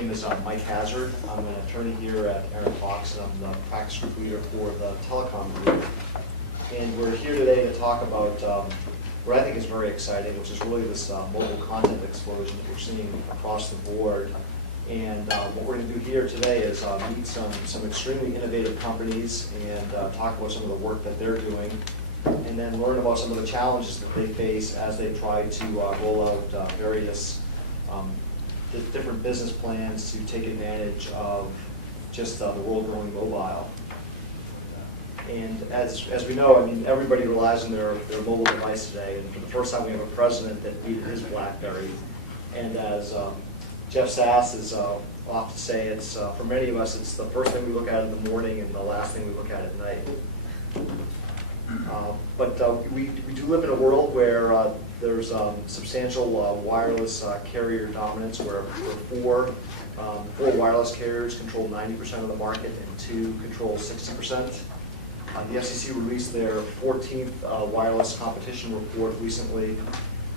name is Mike Hazard. I'm an attorney here at Aaron Fox, and I'm the practice group leader for the telecom group. And we're here today to talk about what I think is very exciting, which is really this mobile content explosion that we're seeing across the board. And what we're going to do here today is meet some extremely innovative companies and talk about some of the work that they're doing, and then learn about some of the challenges that they face as they try to roll out various different business plans to take advantage of just the world going mobile. And as we know, I mean, everybody relies on their mobile device today, and for the first time we have a president that needed his BlackBerry. And as Jeff Sass is off to say, it's for many of us, it's the first thing we look at in the morning and the last thing we look at night. But we do live in a world where there's substantial wireless carrier dominance, where four wireless carriers control 90% of the market and 2 control 60%. The FCC released their 14th wireless competition report recently,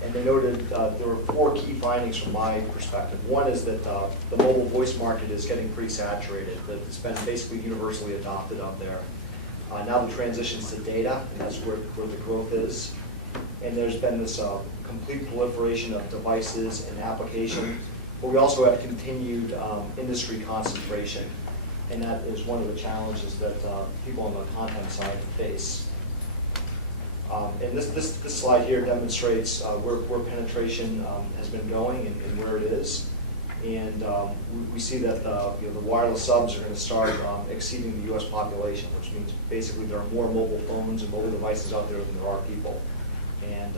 and they noted there were 4 key findings from my perspective. One is that the mobile voice market is getting pretty saturated, that it's been basically universally adopted out there. Now the transitions to data, and that's where the growth is. And there's been this complete proliferation of devices and applications, but we also have continued industry concentration. And that is one of the challenges that people on the content side face. And this slide here demonstrates where penetration has been going and where it is. And we see that the wireless subs are going to start exceeding the U.S. population, which means basically there are more mobile phones and mobile devices out there than there are people. And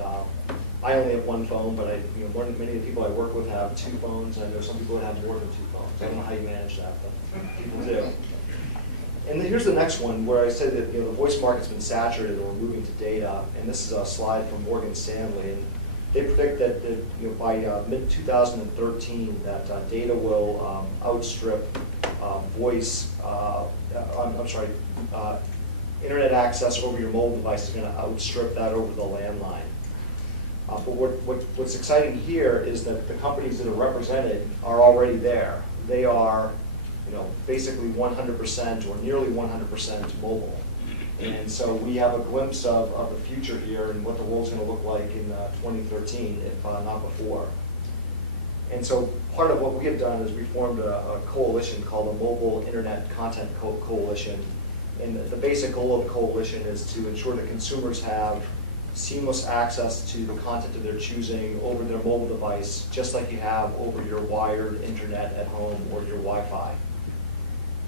I only have 1 phone, but many of the people I work with have 2 phones. I know some people that have more than 2 phones. I don't know how you manage that, but people do. And then here's the next one, where I said that the voice market's been saturated and we're moving to data. And this is a slide from Morgan Stanley. And they predict that by mid-2013 that data will outstrip voice. Internet access over your mobile device is going to outstrip that over the landline. But what's exciting here is that the companies that are represented are already there. They are, basically 100% or nearly 100% mobile. And so we have a glimpse of the future here and what the world's going to look like in 2013, if not before. And so part of what we have done is we formed a coalition called the Mobile Internet Content Coalition. And the basic goal of the coalition is to ensure that consumers have seamless access to the content of their choosing over their mobile device, just like you have over your wired internet at home or your Wi-Fi.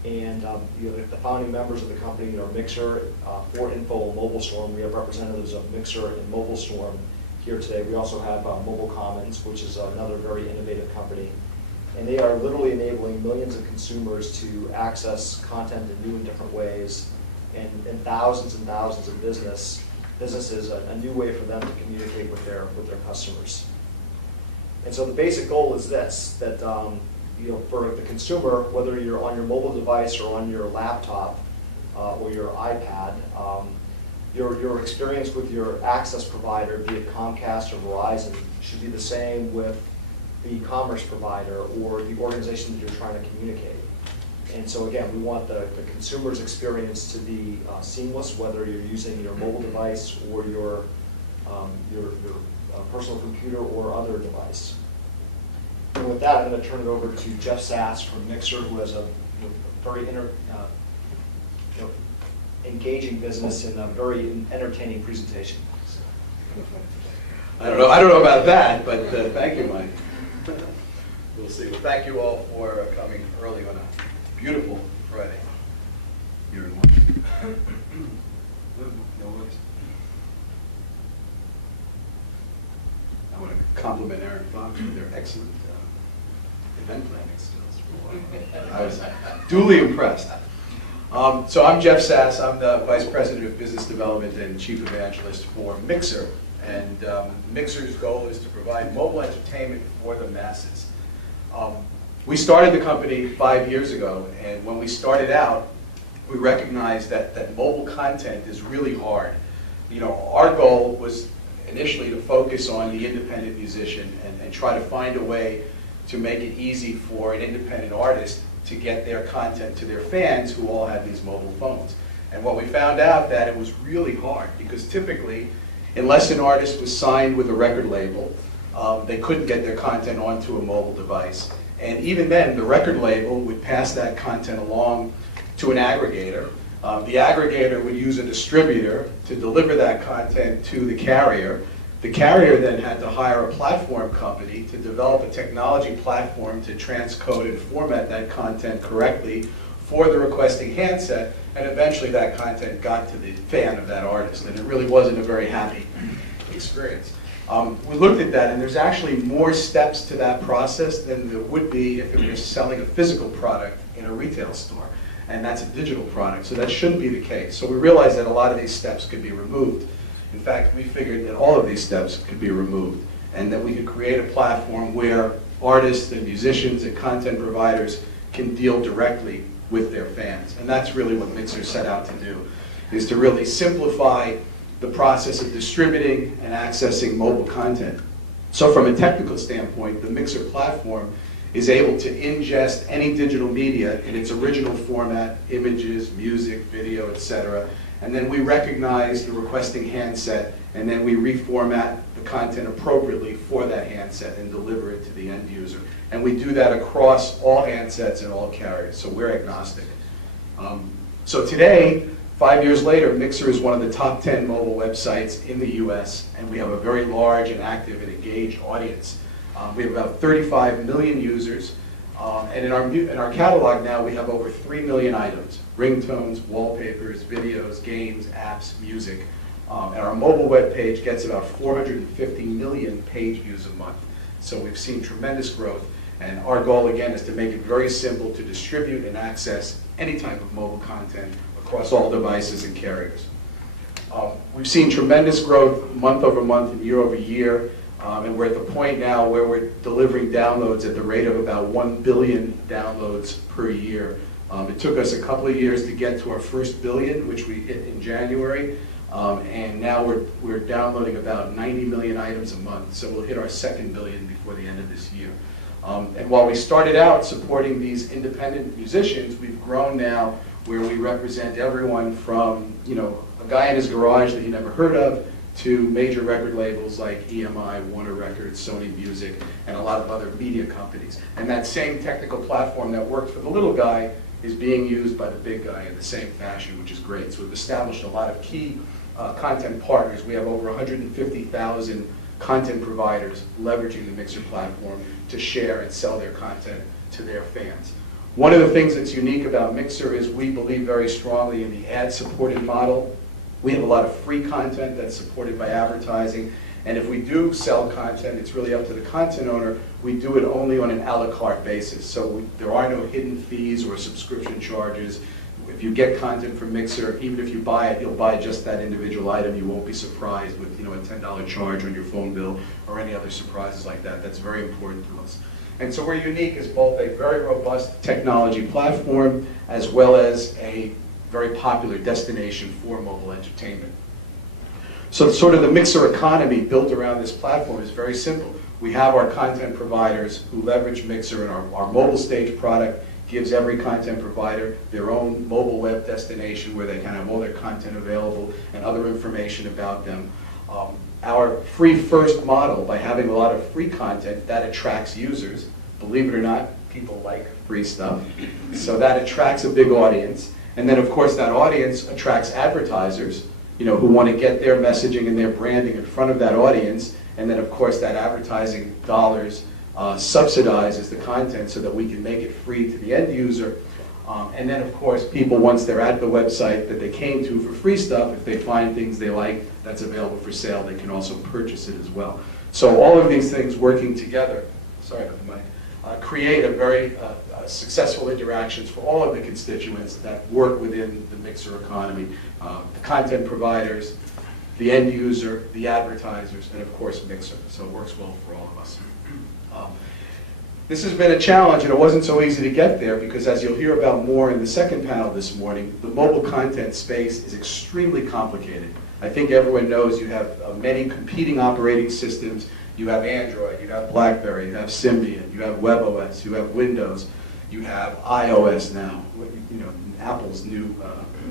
And the founding members of the company are Myxer, for Info, and mobileStorm. We have representatives of Myxer and mobileStorm here today. We also have MobileCommons, which is another very innovative company. And they are literally enabling millions of consumers to access content in new and different ways, and thousands of businesses a new way for them to communicate with their customers. And so the basic goal is this, that for the consumer, whether you're on your mobile device or on your laptop or your iPad, your experience with your access provider, be it Comcast or Verizon, should be the same with the e-commerce provider or the organization that you're trying to communicate. And so again, we want the consumer's experience to be seamless, whether you're using your mobile device or your personal computer or other device. And with that, I'm going to turn it over to Jeff Sass from Myxer, who has a very engaging business and a very entertaining presentation. I don't know about that, but thank you, Mike. We'll see. Well, thank you all for coming early on a beautiful Friday here in Washington. No worries. I want to compliment Aaron Fox for their excellent event planning skills. I was duly impressed. So I'm Jeff Sass. I'm the Vice President of Business Development and Chief Evangelist for Myxer. And Myxer's goal is to provide mobile entertainment for the masses. We started the company 5 years ago, and when we started out, we recognized that mobile content is really hard. Our goal was initially to focus on the independent musician and try to find a way to make it easy for an independent artist to get their content to their fans who all had these mobile phones. And what we found out that it was really hard, because typically, unless an artist was signed with a record label, they couldn't get their content onto a mobile device. And even then, the record label would pass that content along to an aggregator. The aggregator would use a distributor to deliver that content to the carrier. The carrier then had to hire a platform company to develop a technology platform to transcode and format that content correctly for the requesting handset, and eventually that content got to the fan of that artist, and it really wasn't a very happy experience. We looked at that, and there's actually more steps to that process than there would be if it was selling a physical product in a retail store, and that's a digital product, so that shouldn't be the case. So we realized that a lot of these steps could be removed. In fact, we figured that all of these steps could be removed, and that we could create a platform where artists and musicians and content providers can deal directly with their fans. And that's really what Myxer set out to do, is to really simplify the process of distributing and accessing mobile content. So from a technical standpoint, the Myxer platform is able to ingest any digital media in its original format, images, music, video, etc. And then we recognize the requesting handset, and then we reformat the content appropriately for that handset and deliver it to the end user. And we do that across all handsets and all carriers, so we're agnostic. So today, 5 years later, Myxer is one of the top 10 mobile websites in the US, and we have a very large and active and engaged audience. We have about 35 million users, and in our catalog now we have over 3 million items: ringtones, wallpapers, videos, games, apps, music. And our mobile web page gets about 450 million page views a month. So we've seen tremendous growth, and our goal again is to make it very simple to distribute and access any type of mobile content across all devices and carriers. We've seen tremendous growth month over month and year over year. And we're at the point now where we're delivering downloads at the rate of about 1 billion downloads per year. It took us a couple of years to get to our first billion, which we hit in January. And now we're downloading about 90 million items a month. So we'll hit our second billion before the end of this year. And while we started out supporting these independent musicians, we've grown now where we represent everyone from, a guy in his garage that you never heard of, to major record labels like EMI, Warner Records, Sony Music, and a lot of other media companies. And that same technical platform that worked for the little guy is being used by the big guy in the same fashion, which is great. So we've established a lot of key content partners. We have over 150,000 content providers leveraging the Myxer platform to share and sell their content to their fans. One of the things that's unique about Myxer is we believe very strongly in the ad-supported model. We have a lot of free content that's supported by advertising, and if we do sell content, it's really up to the content owner. We do it only on an a la carte basis, so there are no hidden fees or subscription charges. If you get content from Myxer, even if you buy it, you'll buy just that individual item. You won't be surprised with a $10 charge on your phone bill or any other surprises like that. That's very important to us. And so we're unique as both a very robust technology platform as well as a very popular destination for mobile entertainment. So sort of the Myxer economy built around this platform is very simple. We have our content providers who leverage Myxer, and our mobile stage product gives every content provider their own mobile web destination where they can have all their content available and other information about them. Our free first model, by having a lot of free content, that attracts users. Believe it or not, people like free stuff. So that attracts a big audience. And then, of course, that audience attracts advertisers, who want to get their messaging and their branding in front of that audience. And then, of course, that advertising dollars subsidizes the content so that we can make it free to the end user. And then, of course, people, once they're at the website that they came to for free stuff, if they find things they like that's available for sale, they can also purchase it as well. So all of these things working together, sorry about the mic, create a very successful interactions for all of the constituents that work within the Myxer economy, the content providers, the end user, the advertisers, and of course Myxer. So it works well for all of us. This has been a challenge, and it wasn't so easy to get there because, as you'll hear about more in the second panel this morning, the mobile content space is extremely complicated. I think everyone knows you have many competing operating systems. You have Android, you have BlackBerry, you have Symbian, you have WebOS, you have Windows, you have iOS now, you know, Apple's new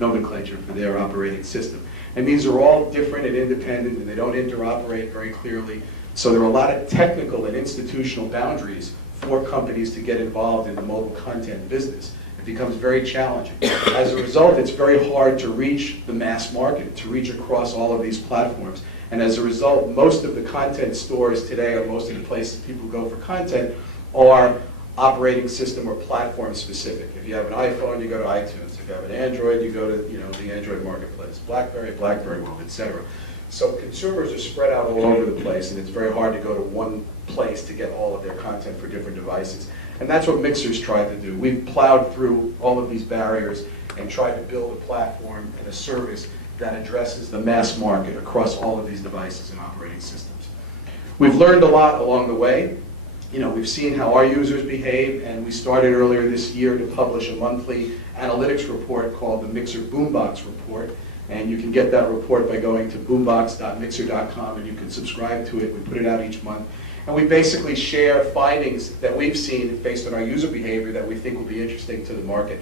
nomenclature for their operating system. And these are all different and independent, and they don't interoperate very clearly. So there are a lot of technical and institutional boundaries for companies to get involved in the mobile content business. It becomes very challenging. As a result, it's very hard to reach the mass market, to reach across all of these platforms. And as a result, most of the content stores today, or most of the places people go for content, are operating system or platform specific. If you have an iPhone, you go to iTunes. If you have an Android, you go to, you know, the Android marketplace. BlackBerry, BlackBerry World, etc. So consumers are spread out all over the place, and it's very hard to go to one place to get all of their content for different devices. And that's what Myxer's tried to do. We've plowed through all of these barriers and tried to build a platform and a service that addresses the mass market across all of these devices and operating systems. We've learned a lot along the way. You know, we've seen how our users behave, and we started earlier this year to publish a monthly analytics report called the Myxer Boombox Report. And you can get that report by going to boombox.myxer.com, and you can subscribe to it. We put it out each month. And we basically share findings that we've seen based on our user behavior that we think will be interesting to the market.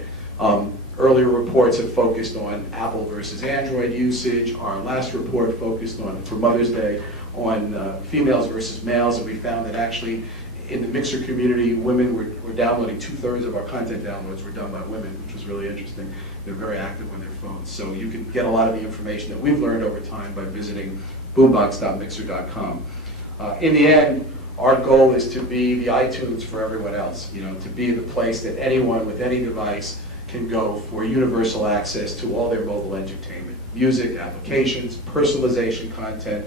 Earlier reports have focused on Apple versus Android usage. Our last report focused on, for Mother's Day, on females versus males, and we found that actually in the Myxer community, women were downloading, 2/3 of our content downloads were done by women, which was really interesting. They're very active on their phones. So you can get a lot of the information that we've learned over time by visiting boombox.myxer.com. In the end, our goal is to be the iTunes for everyone else, you know, to be the place that anyone with any device can go for universal access to all their mobile entertainment, music, applications, personalization content.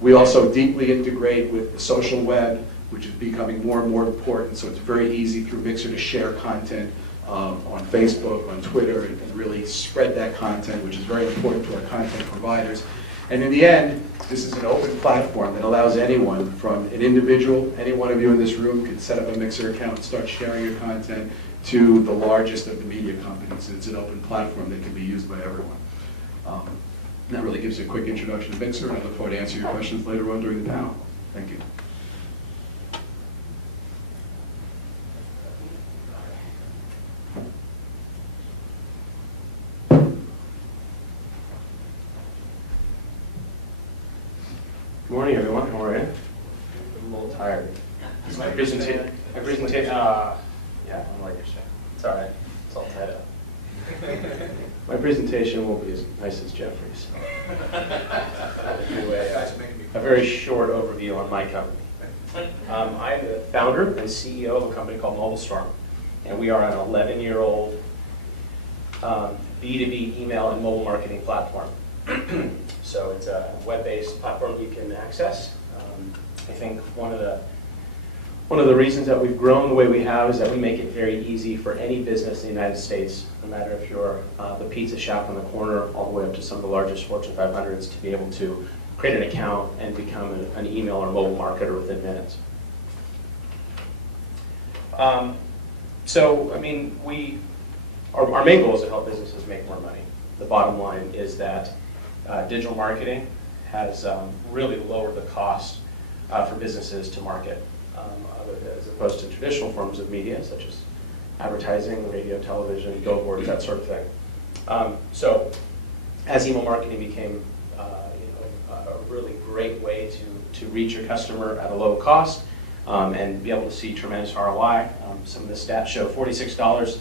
We also deeply integrate with the social web, which is becoming more and more important, so it's very easy through Myxer to share content on Facebook, on Twitter, and really spread that content, which is very important to our content providers. And in the end, this is an open platform that allows anyone, from an individual, any one of you in this room can set up a Myxer account and start sharing your content, to the largest of the media companies. It's an open platform that can be used by everyone. That really gives you a quick introduction to Myxer, and I look forward to answering your questions later on during the panel. Thank you. Good morning, everyone. How are you? I'm a little tired. My presentation, yeah, I'm like your shit. It's all right. It's all tied up. My presentation won't be as nice as Jeffrey's. Anyway, a very short overview on my company. I'm the founder and CEO of a company called mobileStorm, and we are an 11-year-old B2B email and mobile marketing platform. So it's a web-based platform you can access. I think one of the reasons that we've grown the way we have is that we make it very easy for any business in the United States, no matter if you're the pizza shop on the corner all the way up to some of the largest Fortune 500s, to be able to create an account and become an email or mobile marketer within minutes. So, I mean, our main goal is to help businesses make more money. The bottom line is that digital marketing has really lowered the cost for businesses to market, as opposed to traditional forms of media, such as advertising, radio, television, billboards, that sort of thing. So, as email marketing became a really great way to reach your customer at a low cost and be able to see tremendous ROI, some of the stats show $46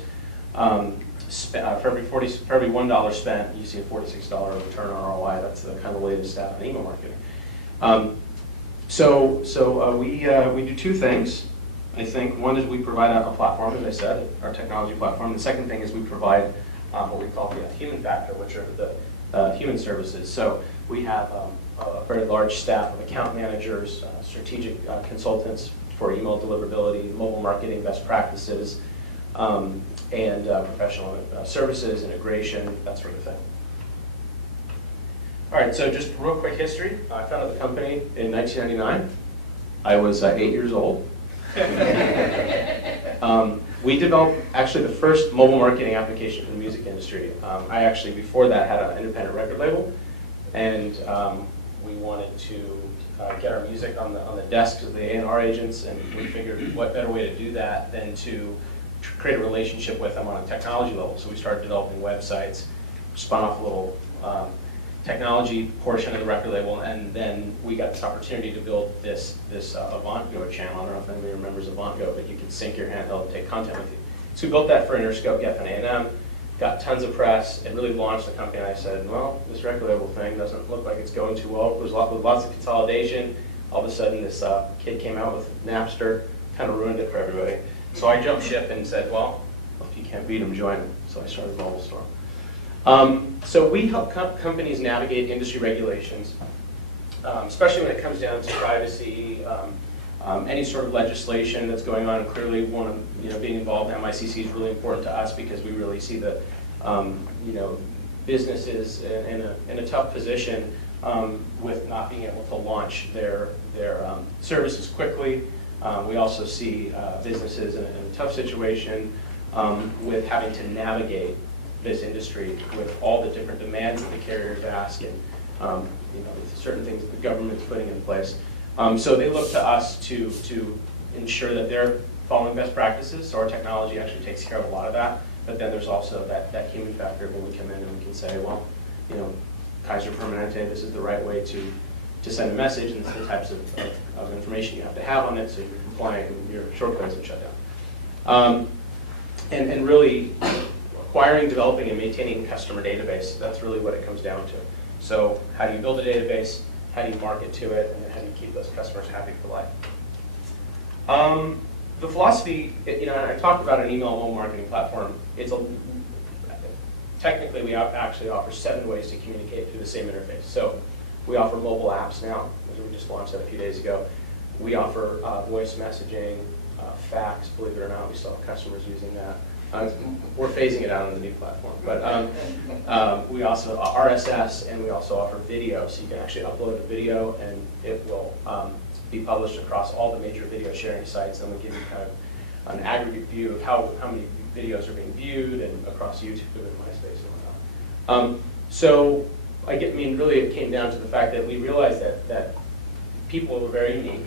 for every $1 spent, you see a $46 return on ROI. That's the kind of latest stat on email marketing. So we do two things. I think one is we provide a platform, as I said, our technology platform. The second thing is we provide what we call the human factor, which are the human services. So we have a very large staff of account managers, strategic consultants for email deliverability, mobile marketing best practices, and professional services, integration, that sort of thing. All right, so just real quick history. I founded the company in 1999. I was 8 years old. We developed actually the first mobile marketing application for the music industry. I actually, before that, had an independent record label, and we wanted to get our music on the desks of the A&R agents, and we figured what better way to do that than to create a relationship with them on a technology level. So we started developing websites, spun off a little technology portion of the record label, and then we got this opportunity to build this AvantGo channel. I don't know if anybody remembers AvantGo, but you can sync your handheld and take content with you. So we built that for Interscope, Geffen A&M, got tons of press. It really launched the company, and I said, well, this record label thing doesn't look like it's going too well. There's lots of consolidation. All of a sudden, this kid came out with Napster, kind of ruined it for everybody. So I jumped ship and said, well, if you can't beat them, join them. So I started mobileStorm. So we help companies navigate industry regulations, especially when it comes down to privacy, any sort of legislation that's going on. And clearly, being involved in MICC is really important to us because we really see the businesses in a tough position with not being able to launch their services quickly. We also see businesses in a tough situation with having to navigate this industry with all the different demands that the carriers ask and certain things that the government's putting in place. So they look to us to ensure that they're following best practices. So our technology actually takes care of a lot of that. But then there's also that human factor when we come in and we can say, well, Kaiser Permanente, this is the right way to send a message, and this is the types of information you have to have on it so you're compliant and your shortcuts and shut down. And really acquiring, developing, and maintaining a customer database, that's really what it comes down to. So how do you build a database, how do you market to it, and then how do you keep those customers happy for life? The philosophy, and I talked about an email mobile marketing platform. Technically, we actually offer 7 ways to communicate through the same interface. So we offer mobile apps now. We just launched that a few days ago. We offer voice messaging, fax. Believe it or not, we still have customers using that. We're phasing it out on the new platform. But we also RSS, and we also offer video. So you can actually upload a video, and it will be published across all the major video sharing sites. And we give you kind of an aggregate view of how many videos are being viewed and across YouTube and MySpace and whatnot. Really it came down to the fact that we realized that people were very unique,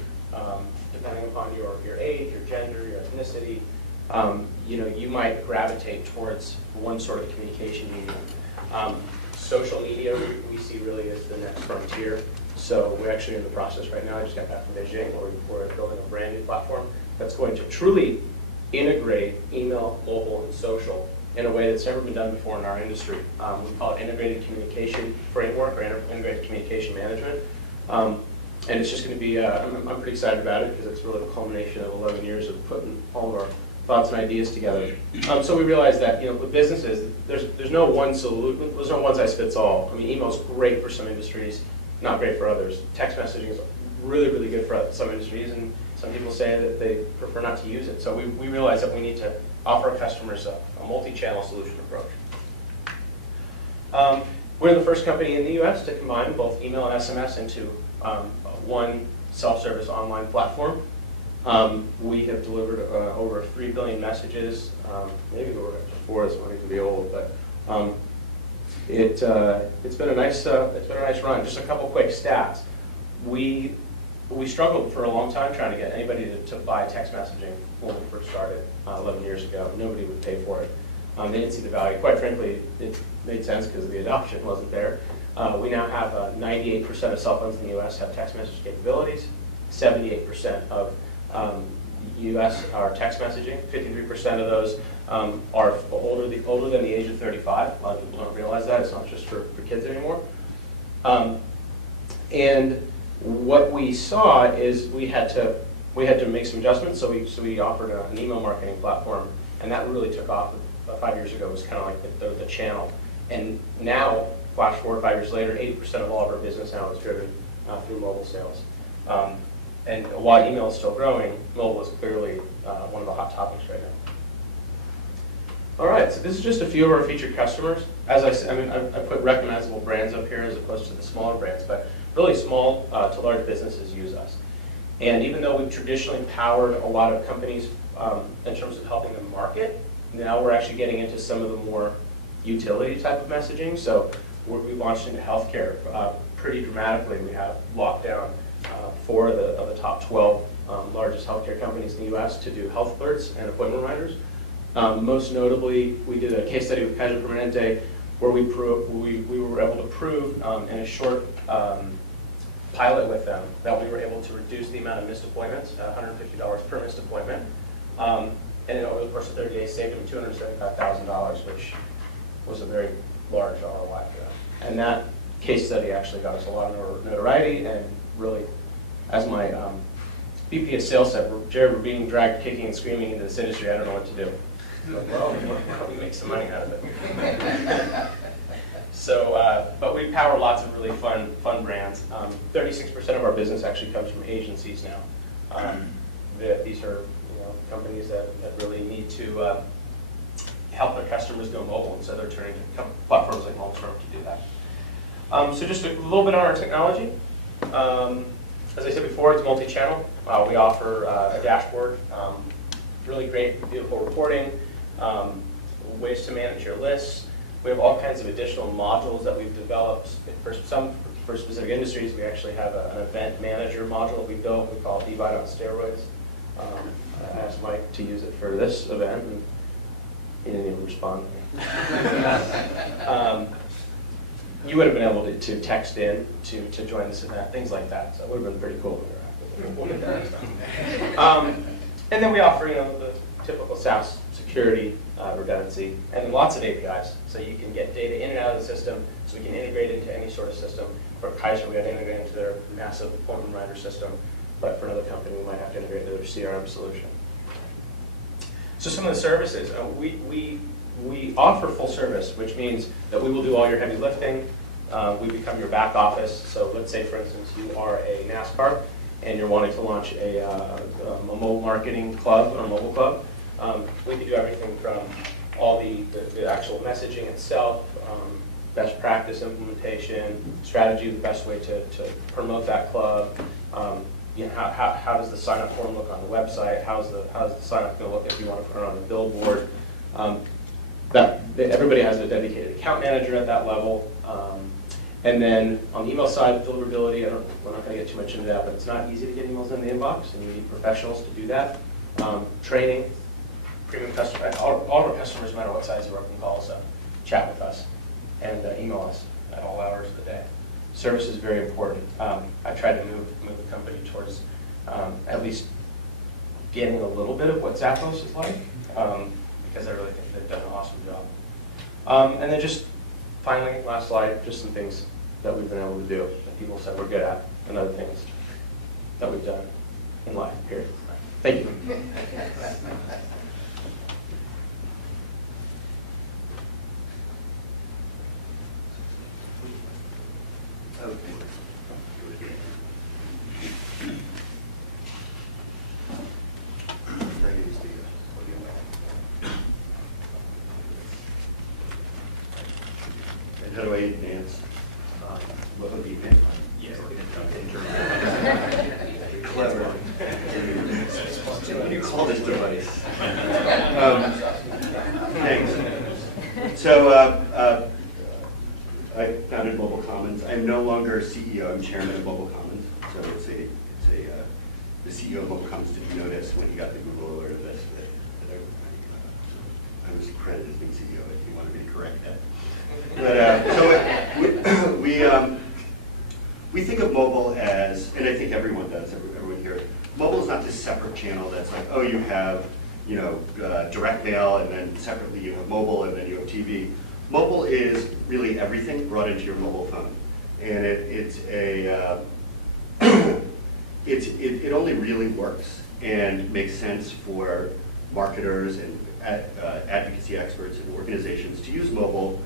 depending upon your age, your gender, your ethnicity. You might gravitate towards one sort of communication medium. Social media we see really as the next frontier. So we're actually in the process right now. I just got back from Beijing where we're building a brand new platform that's going to truly integrate email, mobile, and social in a way that's never been done before in our industry. We call it integrated communication framework or integrated communication management. And it's just going to be, I'm pretty excited about it because it's really the culmination of 11 years of putting all of our thoughts and ideas together. So we realized that with businesses, there's no one solution, there's no one size fits all. I mean, email's great for some industries, not great for others. Text messaging is really, really good for some industries, and some people say that they prefer not to use it. So we realized that we need to offer our customers a multi-channel solution approach. We're the first company in the US to combine both email and SMS into one self-service online platform. We have delivered over 3 billion messages. Maybe we're up to 4, this one can be old, but it's been a nice run. Just a couple quick stats. We struggled for a long time trying to get anybody to buy text messaging when we first started 11 years ago. Nobody would pay for it. They didn't see the value. Quite frankly, it made sense because the adoption wasn't there. We now have 98% of cell phones in the U.S. have text message capabilities. 78% of U.S. are text messaging. 53% of those are older than the age of 35. A lot of people don't realize that. It's not just for kids anymore. And what we saw is we had to make some adjustments. So we offered an email marketing platform, and that really took off. 5 years ago, it was kind of like the channel. And now, flash forward 5 years later, 80% of all of our business now is driven through mobile sales. And while email is still growing, mobile is clearly one of the hot topics right now. All right, so this is just a few of our featured customers. As I said, I put recognizable brands up here as opposed to the smaller brands, but really small to large businesses use us. And even though we've traditionally powered a lot of companies in terms of helping them market, now we're actually getting into some of the more utility type of messaging. So we launched into healthcare, pretty dramatically. We have locked down 4 of the top 12 largest healthcare companies in the U.S. to do health alerts and appointment reminders. Most notably, we did a case study with Kaiser Permanente where we were able to prove in a short pilot with them that we were able to reduce the amount of missed appointments, $150 per missed appointment, and over the course of 30 days saved them $275,000, which was a very large ROI for them. And that case study actually got us a lot of notoriety, and really, as my VP of sales said, Jared, we're being dragged kicking and screaming into this industry, I don't know what to do. Well, how do we make some money out of it? So, but we power lots of really fun brands. 36% of our business actually comes from agencies now. These are companies that really need to help their customers go mobile, and so they're turning to platforms like mobileStorm to do that. So just a little bit on our technology. As I said before, it's multi-channel. We offer a dashboard, really great, beautiful reporting, ways to manage your lists. We have all kinds of additional modules that we've developed. For specific industries, we actually have an event manager module we built. We call it Divide on steroids. I asked Mike to use it for this event, and he didn't even respond. You would have been able to text in to join this event, things like that. So it would have been pretty cool. We'll get that next time. And then we offer, the typical SaaS security, redundancy, and lots of APIs. So you can get data in and out of the system, so we can integrate into any sort of system. For Kaiser, we got to integrate into their massive appointment reminder system. But for another company, we might have to integrate into their CRM solution. So some of the services, we offer full service, which means that we will do all your heavy lifting. We become your back office. So let's say, for instance, you are a NASCAR and you're wanting to launch a mobile marketing club or mobile club. We can do everything from all the actual messaging itself, best practice implementation, strategy, the best way to promote that club. How does the sign-up form look on the website? How's the sign-up going to look if you want to put it on a billboard? Everybody has a dedicated account manager at that level. And then on the email side, deliverability, we're not going to get too much into that, but it's not easy to get emails in the inbox, and you need professionals to do that. Training, premium customer, all of our customers, no matter what size you are, can call us up, chat with us, and email us at all hours of the day. Service is very important. I tried to move the company towards at least getting a little bit of what Zappos is like, because I really think they've done an awesome job. And then just finally, last slide, just some things that we've been able to do that people said we're good at, and other things that we've done in life, period. Thank you. And how do I advance? What would be advanced? Yes. Clever. What do you call this device? Thanks. So I founded MobileCommons. I'm no longer CEO. I'm chairman of MobileCommons. So the CEO of MobileCommons didn't notice when he got the Google alert of this that I was credited as being CEO. If you wanted me to correct that. But we think of mobile as, and I think everyone does, everyone here. Mobile is not this separate channel that's like, oh, you have direct mail, and then separately you have mobile, and then you have TV. Mobile is really everything brought into your mobile phone, and it only really works and makes sense for marketers and advocacy experts and organizations to use mobile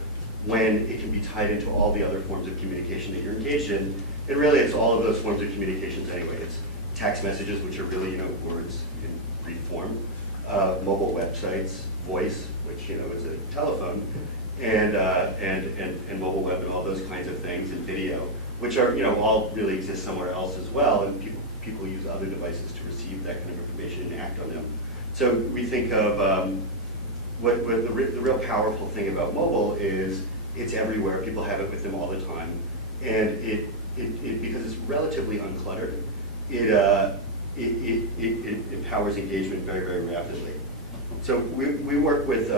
when it can be tied into all the other forms of communication that you're engaged in. And really, it's all of those forms of communications anyway. It's text messages, which are really words in brief form, mobile websites, voice, which is a telephone, and mobile web and all those kinds of things, and video, which are all really exist somewhere else as well, and people use other devices to receive that kind of information and act on them. So we think of what the real powerful thing about mobile is it's everywhere. People have it with them all the time, and because it's relatively uncluttered, it empowers engagement very, very rapidly. So we work with,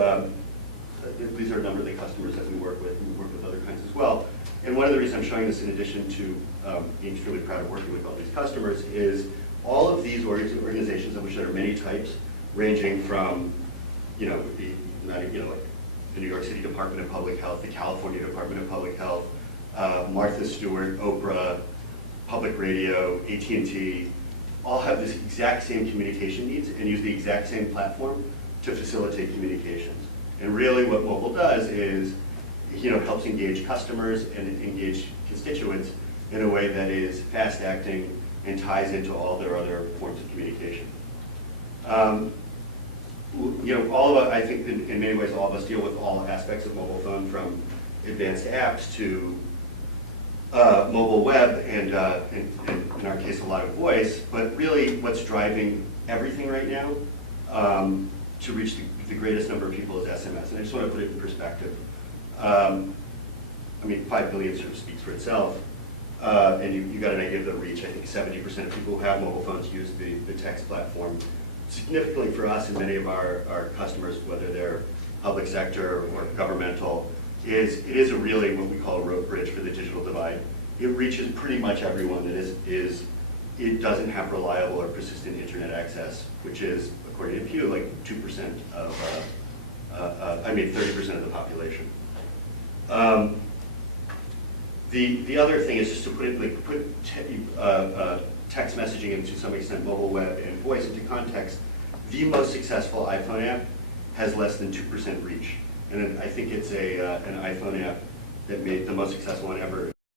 these are a number of the customers that we work with other kinds as well. And one of the reasons I'm showing this in addition to being extremely proud of working with all these customers is all of these organizations, of which there are many types, ranging from, like the New York City Department of Public Health, the California Department of Public Health, Martha Stewart, Oprah, Public Radio, AT&T, all have this exact same communication needs and use the exact same platform to facilitate communications. And really what mobile does is, helps engage customers and engage constituents in a way that is fast acting and ties into all their other forms of communication. All of us, I think in many ways, all of us deal with all aspects of mobile phone, from advanced apps to mobile web and in our case, a lot of voice. But really what's driving everything right now to reach the greatest number of people is SMS. And I just want to put it in perspective. 5 billion sort of speaks for itself. And you got an idea of the reach. I think 70% of people who have mobile phones use the text platform. Significantly for us and many of our customers, whether they're public sector or governmental, it is a really what we call a road bridge for the digital divide. It reaches pretty much everyone that it doesn't have reliable or persistent internet access, which is, according to Pew, like 2% of, 30% of the population. The other thing is just to put text messaging and to some extent mobile web and voice into context. The most successful iPhone app has less than 2% reach. And I think it's an iPhone app that made the most successful one ever.